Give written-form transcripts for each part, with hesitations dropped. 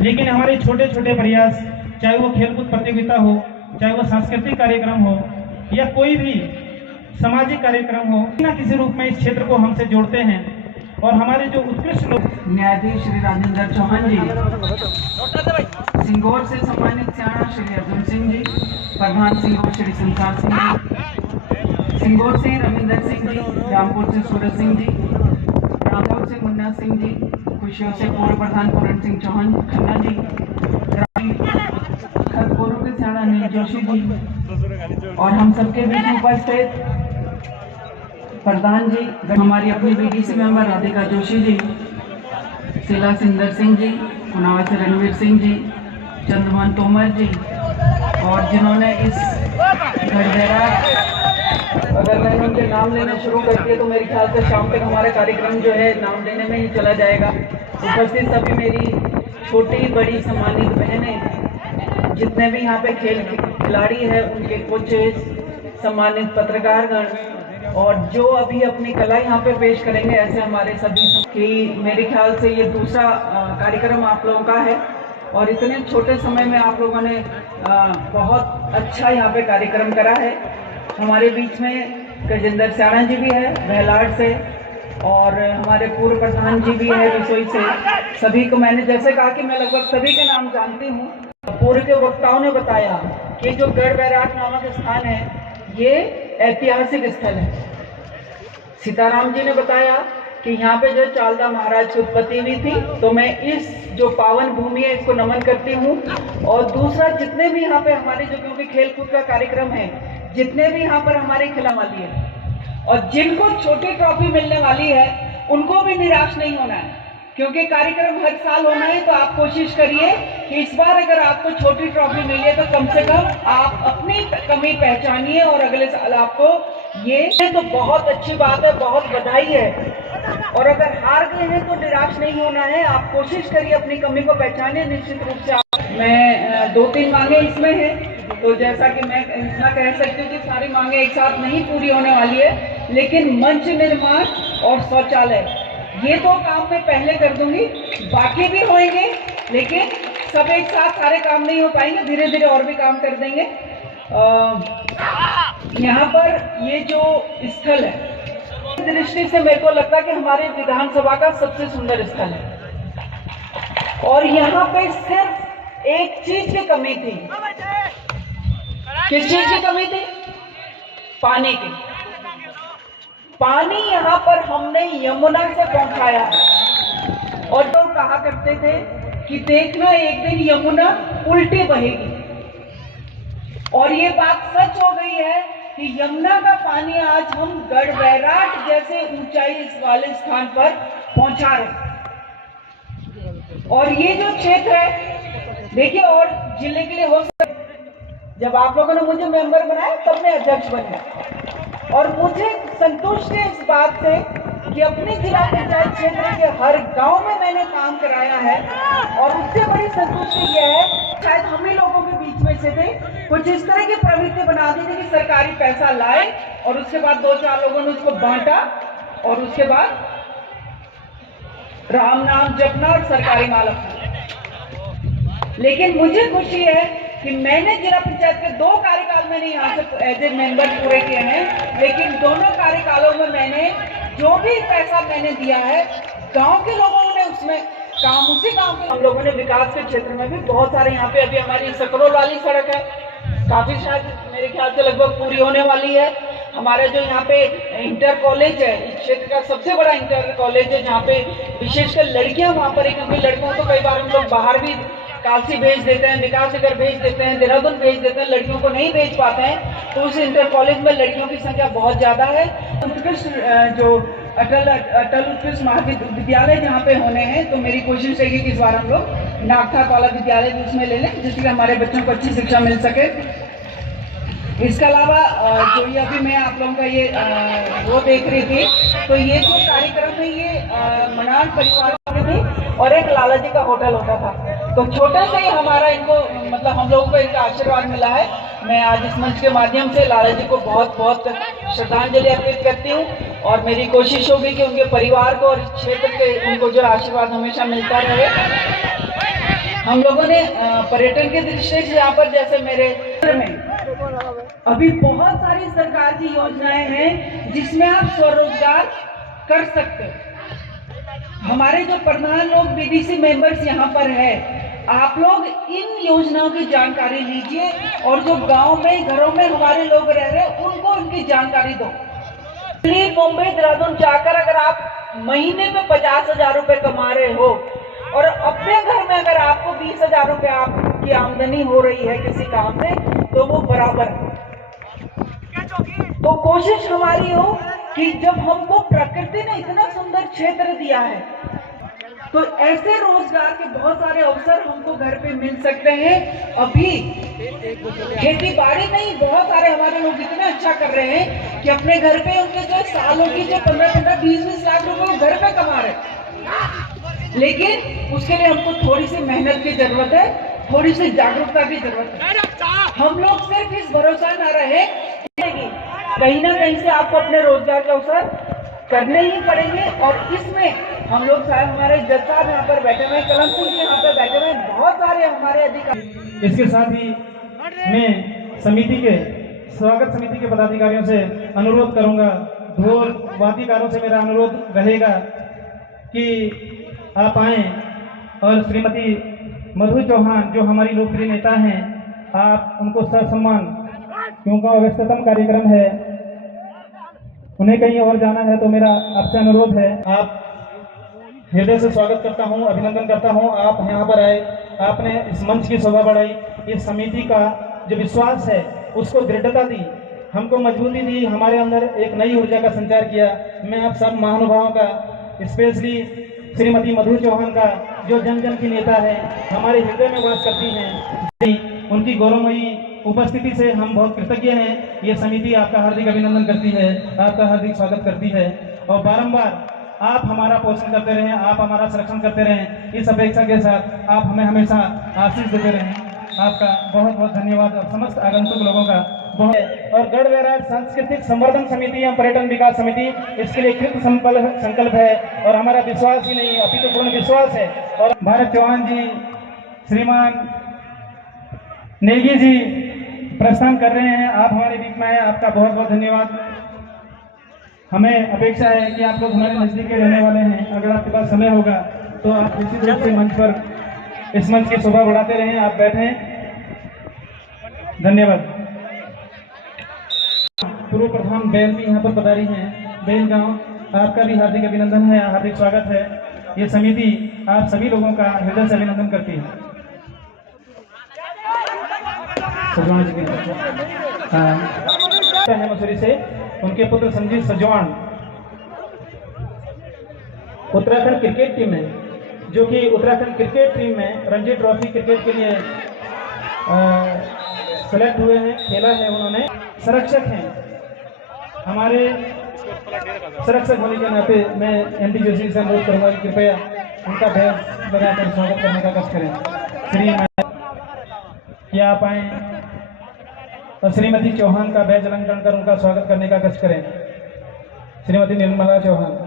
लेकिन हमारे छोटे छोटे प्रयास, चाहे वो खेलकूद प्रतियोगिता हो, चाहे वो सांस्कृतिक कार्यक्रम हो या कोई भी सामाजिक कार्यक्रम हो, किसी न किसी रूप में इस क्षेत्र को हमसे जोड़ते हैं। और हमारे जो उत्कृष्ट लोग न्यायाधीश श्री राजेंद्र चौहान जी, सिंगौर से सम्मानित सियाणा श्री अर्जुन सिंह जी, प्रधान सिंगौर श्री संसार सिंह जी, सिंगौर से रविंदर सिंह जी, रामपुर से सूरज सिंह जी, रामपुर से मुन्ना सिंह जी, खुशियों से पूर्व प्रधान पूरण सिंह चौहान खन्ना जी, खरपुर के सियाणा नील जोशी जी, और हम सबके बीच उपस्थित प्रधान जी, हमारी अपनी बीडीसी मेंबर राधिका जोशी जी, शीला सिंदर सिंह जी, उनावा से रणवीर सिंह जी, चंद्रमान तोमर जी, और जिन्होंने इस गढ़बेरा, अगर मैंने उनके नाम लेना शुरू कर दिया तो मेरे ख्याल से शाम तक हमारा कार्यक्रम जो है नाम लेने में ही चला जाएगा। उपस्थित सभी मेरी छोटी बड़ी सम्मानित बहनें, जितने भी यहाँ पे खेल खिलाड़ी हैं, उनके कोचेस, सम्मानित पत्रकारगण, और जो अभी अपनी कला यहाँ पे पेश करेंगे, ऐसे हमारे सभी कि मेरे ख्याल से ये दूसरा कार्यक्रम आप लोगों का है और इतने छोटे समय में आप लोगों ने बहुत अच्छा यहाँ पे कार्यक्रम करा है। हमारे बीच में गजेंद्र सियाणा जी भी है बहलाड़ से, और हमारे पूर्व प्रधान जी भी है बिसोई से। सभी को मैंने जैसे कहा कि मैं लगभग सभी के नाम जानती हूँ। पूर्व के वक्ताओं ने बताया कि जो गढ़ बैराट नामक स्थान है ये ऐतिहासिक स्थल है। सीताराम जी ने बताया कि यहाँ पे जो चालदा महाराज की उत्पत्ति हुई थी, तो मैं इस जो पावन भूमि है इसको नमन करती हूँ। और दूसरा, जितने भी यहाँ पे हमारे जो क्योंकि खेल कूद का कार्यक्रम है, जितने भी यहाँ पर हमारे खिला वाली है और जिनको छोटी ट्रॉफी मिलने वाली है, उनको भी निराश नहीं होना है, क्योंकि कार्यक्रम हर साल होना है। तो आप कोशिश करिए कि इस बार अगर आपको छोटी ट्रॉफी मिली है तो कम से कम आप अपनी कमी पहचानिए और अगले साल आपको ये तो बहुत अच्छी बात है, बहुत बधाई है। और अगर हार गए हैं तो निराश नहीं होना है, आप कोशिश करिए अपनी कमी को पहचानिए। निश्चित रूप से मैं 2-3 मांगे इसमें है, तो जैसा कि मैं इतना कह सकती हूँ कि सारी मांगे एक साथ नहीं पूरी होने वाली है, लेकिन मंच निर्माण और शौचालय ये 2 काम मैं पहले कर दूंगी, बाकी भी होंगे, लेकिन सब एक साथ सारे काम नहीं हो पाएंगे, धीरे धीरे और भी काम कर देंगे। यहाँ पर ये जो स्थल है, दृष्टि से मेरे को लगता है कि हमारे विधानसभा का सबसे सुंदर स्थल है। और यहाँ पे सिर्फ एक चीज की कमी थी। किस चीज की कमी थी? पानी की। पानी यहाँ पर हमने यमुना से पहुंचाया है। और तो कहा करते थे कि देखना एक दिन यमुना उल्टी बहेगी, और ये बात सच हो गई है कि यमुना का पानी आज हम गढ़ बैराट जैसे ऊंचाई वाले स्थान पर पहुंचा रहे। और ये जो क्षेत्र है, देखिए, और जिले के लिए हो सकता, जब आप लोगों ने मुझे मेंबर बनाया तब मैं अध्यक्ष बन गया, और मुझे संतुष्ट है इस बात से कि अपने जिला पंचायत क्षेत्र के हर गांव में मैंने काम कराया है। और उससे बड़ी संतुष्टि यह है, शायद हम ही लोगों के बीच में से थे, कुछ इस तरह की प्रवृत्ति बना दी थी कि सरकारी पैसा लाए और उसके बाद 2-4 लोगों ने उसको बांटा, और उसके बाद राम नाम जपना और सरकारी माल अपना। लेकिन मुझे खुशी है कि मैंने जिला पंचायत के 2 कार्यकाल में यहाँ से एज ए मेंबर पूरे किए हैं, लेकिन दोनों कार्यकालों में मैंने जो भी पैसा मैंने दिया है, गांव के लोगों ने उसमें काम, उसी गांव के हम लोगों ने विकास के क्षेत्र में भी बहुत सारे, यहाँ पे अभी हमारी सकरोल वाली सड़क है, काफी शायद मेरे ख्याल से लगभग पूरी होने वाली है। हमारा जो यहाँ पे इंटर कॉलेज है, इस क्षेत्र का सबसे बड़ा इंटर कॉलेज है, जहाँ पे विशेषकर लड़कियां वहाँ पर, क्योंकि लड़कों को कई बार हम लोग बाहर भी काशी भेज देते हैं, विकास नगर भेज देते हैं, देहरादून भेज देते हैं, लड़कियों को नहीं भेज पाते हैं, तो उस इंटर कॉलेज में लड़कियों की संख्या बहुत ज्यादा है। उत्कृष्ट जो अटल उत्कृष्ट महाविद्यालय जहाँ पे होने हैं, तो मेरी कोशिश रहेगी कि इस बार हम लोग नागठाक वाला विद्यालय भी उसमें ले लें, जिससे हमारे बच्चों को अच्छी शिक्षा मिल सके। इसके अलावा जो ये अभी मैं आप लोगों का ये वो देख रही थी, तो ये जो कार्यक्रम है ये मनान परिवार में भी, और एक लाला जी का होटल होता था, तो छोटे से ही हमारा इनको मतलब हम लोगों को इनका आशीर्वाद मिला है। मैं आज इस मंच के माध्यम से लाला जी को बहुत बहुत श्रद्धांजलि अर्पित करती हूँ, और मेरी कोशिश होगी कि उनके परिवार को और इस क्षेत्र के उनको जो आशीर्वाद हमेशा मिलता रहे। हम लोगों ने पर्यटन के दृष्टि से यहाँ पर जैसे मेरे में अभी बहुत सारी सरकार की योजनाएं हैं जिसमें आप स्वरोजगार कर सकते हो। हमारे जो प्रधान लोग बीडीसी मेंबर्स यहाँ पर है, आप लोग इन योजनाओं की जानकारी लीजिए और जो गांव में घरों में हमारे लोग रह रहे हैं उनको उनकी जानकारी दो। दिल्ली, मुंबई, देहरादून जाकर अगर आप महीने में 50,000 रुपए कमा रहे हो और अपने घर में अगर आपको 20,000 रुपए आपकी आमदनी हो रही है किसी काम से, तो वो बराबर है। तो कोशिश हमारी हो कि जब हमको प्रकृति ने इतना सुंदर क्षेत्र दिया है तो ऐसे रोजगार के बहुत सारे अवसर हमको घर पे मिल सकते हैं। अभी खेती बाड़ी में ही बहुत सारे हमारे लोग इतना अच्छा कर रहे हैं कि अपने घर पे उनके जो सालों की जो 15-15, 20-20 लाख रुपए घर पे कमा रहे हैं। लेकिन उसके लिए हमको थोड़ी सी मेहनत की जरूरत है, थोड़ी सी जागरूकता की जरूरत है। हम लोग सिर्फ इस भरोसा न रहे, कहीं ना कहीं से आपको अपने रोजगार के अवसर करने ही पड़ेंगे। और इसमें हम लोग साहब, हमारे जज साहब यहाँ पर बैठे हुए, कलम सिंह जी यहाँ पर बैठे हुए, बहुत सारे हमारे अधिकारी। इसके साथ ही मैं समिति के स्वागत समिति के पदाधिकारियों से अनुरोध करूंगा, ढोल वाद्यकारों से मेरा अनुरोध रहेगा कि आप आए और श्रीमती मधु चौहान जो हमारी लोकप्रिय नेता हैं, आप उनको ससम्मान, क्योंकि व्यस्ततम कार्यक्रम है, उन्हें कहीं और जाना है, तो मेरा आपसे अनुरोध है, आप हृदय से स्वागत करता हूं, अभिनंदन करता हूं। आप यहाँ पर आए, आपने इस मंच की शोभा बढ़ाई, इस समिति का जो विश्वास है उसको दृढ़ता दी, हमको मजबूती दी, हमारे अंदर एक नई ऊर्जा का संचार किया। मैं आप सब महानुभावों का, स्पेशली श्रीमती मधु चौहान का जो जन जन की नेता है, हमारे हृदय में वास करती हैं, उनकी गौरवमयी उपस्थिति से हम बहुत कृतज्ञ हैं। ये समिति आपका हार्दिक अभिनंदन करती है, आपका हार्दिक स्वागत करती है और बारंबार आप हमारा पोषण करते रहें, आप हमारा संरक्षण करते रहें, इस अपेक्षा के साथ आप हमें हमेशा आशीष देते रहें। आपका बहुत बहुत धन्यवाद और समस्त आगंतुक लोगों का बहुत। और गढ़ बैराज सांस्कृतिक संवर्धन समिति एवं पर्यटन विकास समिति इसके लिए कृत संकल्प है और हमारा विश्वास ही नहीं अपितु पूर्ण विश्वास है। और भारत चौहान जी, श्रीमान नेगी जी प्रस्थान कर रहे हैं, आप हमारे बीच में आए, आपका बहुत बहुत धन्यवाद। हमें अपेक्षा है कि आप लोग हमारे नजदीक के रहने वाले हैं, अगर आपके पास समय होगा तो आप निश्चित रूप से मंच पर इस मंच की शोभा बढ़ाते रहें। आप बैठें, धन्यवाद। पूर्व प्रधान बेल भी यहाँ पर पधारी हैं, बेल गांव, आपका भी हार्दिक अभिनंदन है, हार्दिक स्वागत है। ये समिति आप सभी लोगों का हृदय से अभिनंदन करती है। मसूरी से उनके पुत्र संजीव सजवान उत्तराखंड क्रिकेट टीम में, जो कि उत्तराखंड क्रिकेट टीम में रणजी ट्रॉफी क्रिकेट के लिए सेलेक्ट हुए हैं, खेला है उन्होंने, संरक्षक हैं। हमारे संरक्षक होने के नाते मैं एनटी जोशी से अनुरोध करूंगा कि कृपया उनका बैज लगाकर स्वागत करने का कष्ट करें। श्री क्या आप आए और श्रीमती चौहान का बैज अलंकरण कर उनका स्वागत करने का कष्ट करें। श्रीमती निर्मला चौहान,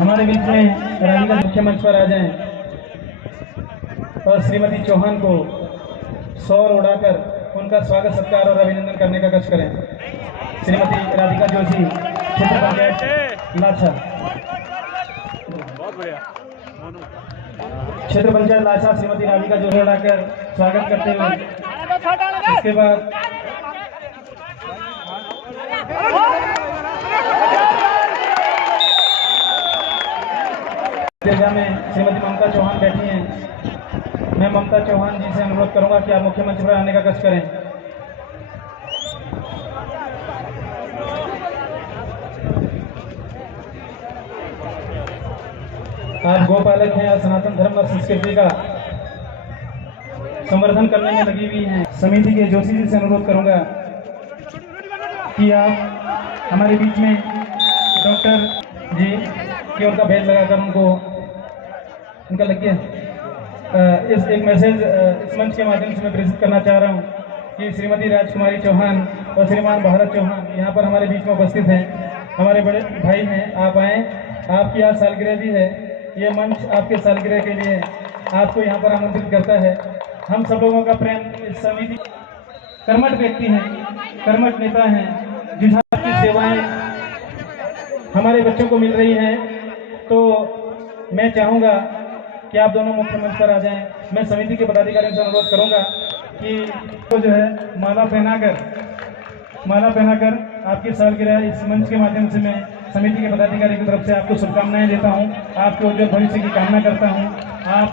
हमारे बीच में रानी का मुख्य मंच पर आ जाएं और श्रीमती चौहान को सौर उड़ाकर उनका स्वागत सत्कार और अभिनंदन करने का कष्ट करें। श्रीमती राधिका जोशी, क्षेत्र पंचायत लाछा, बहुत बढ़िया, क्षेत्र पंचायत लाछा, श्रीमती राधिका जोशी उड़ाकर स्वागत करते हुए, इसके बाद में श्रीमती ममता चौहान बैठी हैं। मैं ममता चौहान जी से अनुरोध करूंगा कि आप मुख्यमंत्री पर आने का कष्ट करें। आप गोपालक हैं और सनातन धर्म और संस्कृति का संवर्धन करने में लगी हुई हैं। समिति के जोशी जी से अनुरोध करूंगा कि आप हमारे बीच में डॉक्टर जी की उनका भेद लगाकर उनको उनका लग गया इस एक मैसेज इस मंच के माध्यम से मैं प्रेषित करना चाह रहा हूँ कि श्रीमती राजकुमारी चौहान और श्रीमान भारत चौहान यहाँ पर हमारे बीच में उपस्थित हैं। हमारे बड़े भाई हैं, आप आएँ। आपकी आज सालगिरह भी है। ये मंच आपके सालगिरह के लिए आपको यहाँ पर आमंत्रित करता है। हम सब लोगों का प्रेम इस समिति, कर्मठ व्यक्ति हैं, कर्मठ नेता हैं, जिस की सेवाएं हमारे बच्चों को मिल रही हैं, तो मैं चाहूँगा कि आप दोनों मुख्य मंच पर आ जाएं। मैं समिति के पदाधिकारियों से अनुरोध करूँगा कि तो जो है माला पहनाकर आपकी सालगिरह इस मंच के माध्यम से मैं समिति के पदाधिकारी की तरफ से आपको शुभकामनाएं देता हूं। आपके उज्जवल भविष्य की कामना करता हूं। आप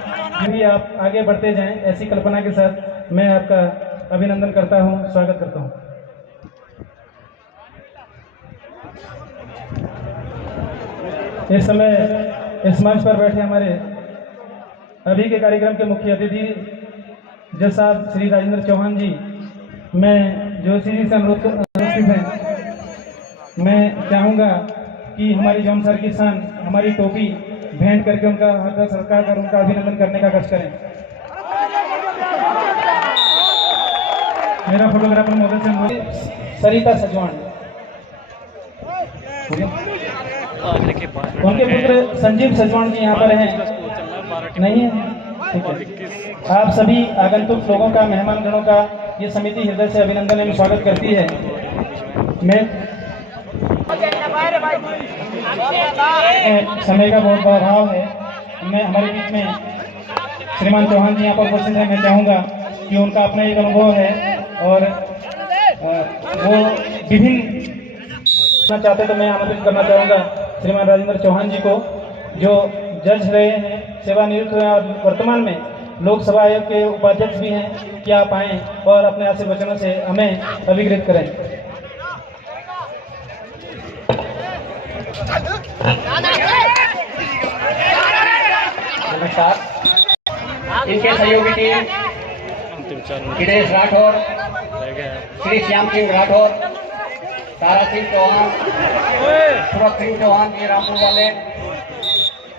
आगे बढ़ते जाएं, ऐसी कल्पना के साथ मैं आपका अभिनंदन करता हूं, स्वागत करता हूं। इस समय इस मंच पर बैठे हमारे अभी के कार्यक्रम के मुख्य अतिथि जज साहब श्री राजेंद्र चौहान जी, मैं जोशी जी से अनुरोध उपस्थित हैं। मैं चाहूँगा कि हमारी जौनसर की शान, हमारी टोपी भेंट करके उनका हाथ सरकार कर उनका अभिनंदन करने का कष्ट करें। मेरा फोटोग्राफर महोदय से अनुरोध, सरिता सजवान, उनके पुत्र संजीव सजवान जी यहाँ पर हैं, नहीं है? ठीक है। आप सभी आगंतुक लोगों का, मेहमानगणों का ये समिति हृदय से अभिनंदन एवं स्वागत करती है। मैं समय का बहुत बड़ा अभाव है। मैं हमारे बीच में श्रीमान चौहान जी यहाँ पर उपस्थित हैं। मैं चाहूँगा कि उनका अपना एक अनुभव है और वो विभिन्न चाहते तो मैं आमंत्रित करना चाहूँगा श्रीमान राजेंद्र चौहान जी को, जो जज रहे हैं, सेवानिवृत्त हुए और वर्तमान में लोकसभा आयोग के उपाध्यक्ष भी हैं, कि आप आएँ और अपने आशीर्वचनों से हमें अभिकृत करें। नमस्कार। इनके सहयोगी टीम गिरीश राठौर, श्री श्याम सिंह राठौर, तारा सिंह चौहान, सूरज सिंह चौहान, ये रामपुर वाले,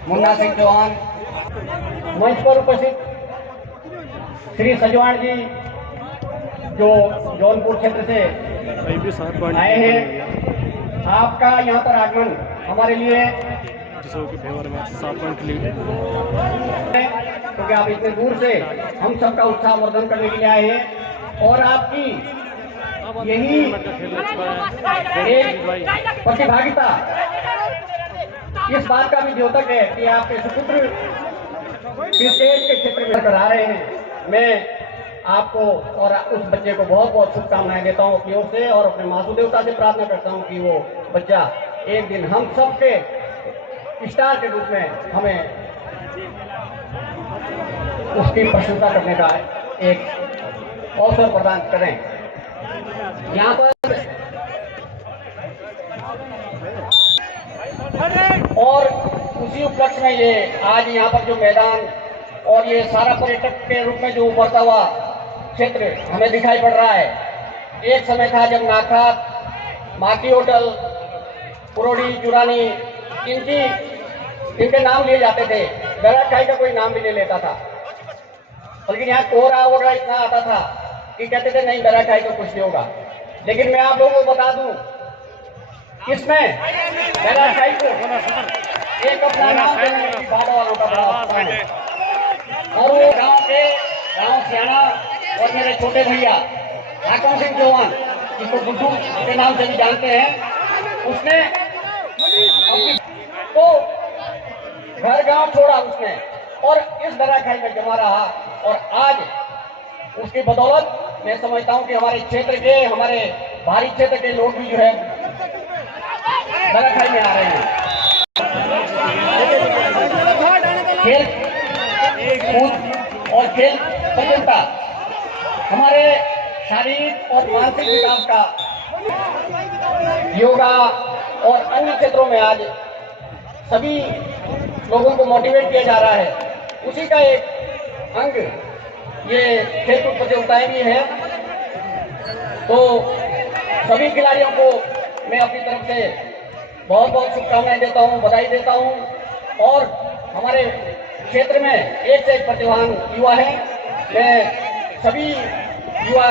मुन्ना सिंह चौहान, मंच पर उपस्थित श्री सजवान जी जो जौनपुर क्षेत्र से आए हैं। आपका यहाँ पर आगमन हमारे लिए क्योंकि आप इतने दूर से हम सबका उत्साह वर्धन करने के लिए आए हैं और आपकी यही एक प्रतिभागिता इस बात का भी द्योतक है कि आपके सुपुत्र क्रिकेट के क्षेत्र में कर आ रहे हैं। मैं आपको और उस बच्चे को बहुत बहुत शुभकामनाएं देता हूं अपनी ओर से और अपने मासू देवता से प्रार्थना करता हूं कि वो बच्चा एक दिन हम सबके स्टार के रूप में हमें उसकी प्रशंसा करने का एक अवसर प्रदान करें। यहाँ पर और उसी उपलक्ष्य में ये आज यहाँ पर जो मैदान और ये सारा पर्यटक के रूप में जो उभरता हुआ क्षेत्र हमें दिखाई पड़ रहा है। एक समय था जब नाखात, माटी होटल, पुरोड़ी, जुरानी, इनके नाम लिए जाते थे। बैराखाई का कोई नाम भी नहीं लेता था, बल्कि यहाँ कोहरा वोहरा इतना आता था कि कहते थे नहीं बैराखाई तो कुछ नहीं होगा। लेकिन मैं आप लोगों को बता दूं, इसमें बैराखाई को एक अपना नाम देने की बात वालों का बड़ा है। और वो गांव सियाना और मेरे छोटे भैया ठाकुर सिंह चौहान, जिसको गुड्डू के नाम से भी जानते हैं, उसने तो घर गांव छोड़ा उसने और इस बैराखाई में जमा रहा और आज उसकी बदौलत मैं समझता हूं कि हमारे क्षेत्र के, हमारे बाहरी क्षेत्र के लोग भी जो है बैराखाई में आ रहे हैं। खेल कूद और खेल प्रतियोगिता हमारे शारीरिक और मानसिक विकास का, योगा और अन्य क्षेत्रों में आज सभी लोगों को मोटिवेट किया जा रहा है। उसी का एक अंग ये खेलकूद प्रतियोगिताएं भी है। तो सभी खिलाड़ियों को मैं अपनी तरफ से बहुत बहुत शुभकामनाएं देता हूं, बधाई देता हूं और हमारे क्षेत्र में एक से एक प्रतिभावान युवा है। मैं सभी युवा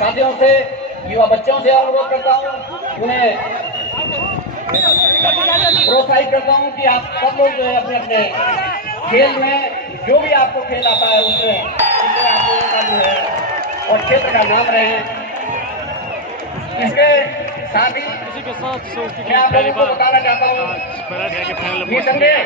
साथियों से, युवा बच्चों से अनुरोध करता हूँ, उन्हें प्रोत्साहित करता हूँ कि आप सब लोग जो है अपने अपने खेल में जो भी आपको खेल आता है उसमें आप लोगों का जो है और क्षेत्र का नाम रहे। इसके साथ ही मैं आप लोगों को बताना चाहता हूँ, निसंदेह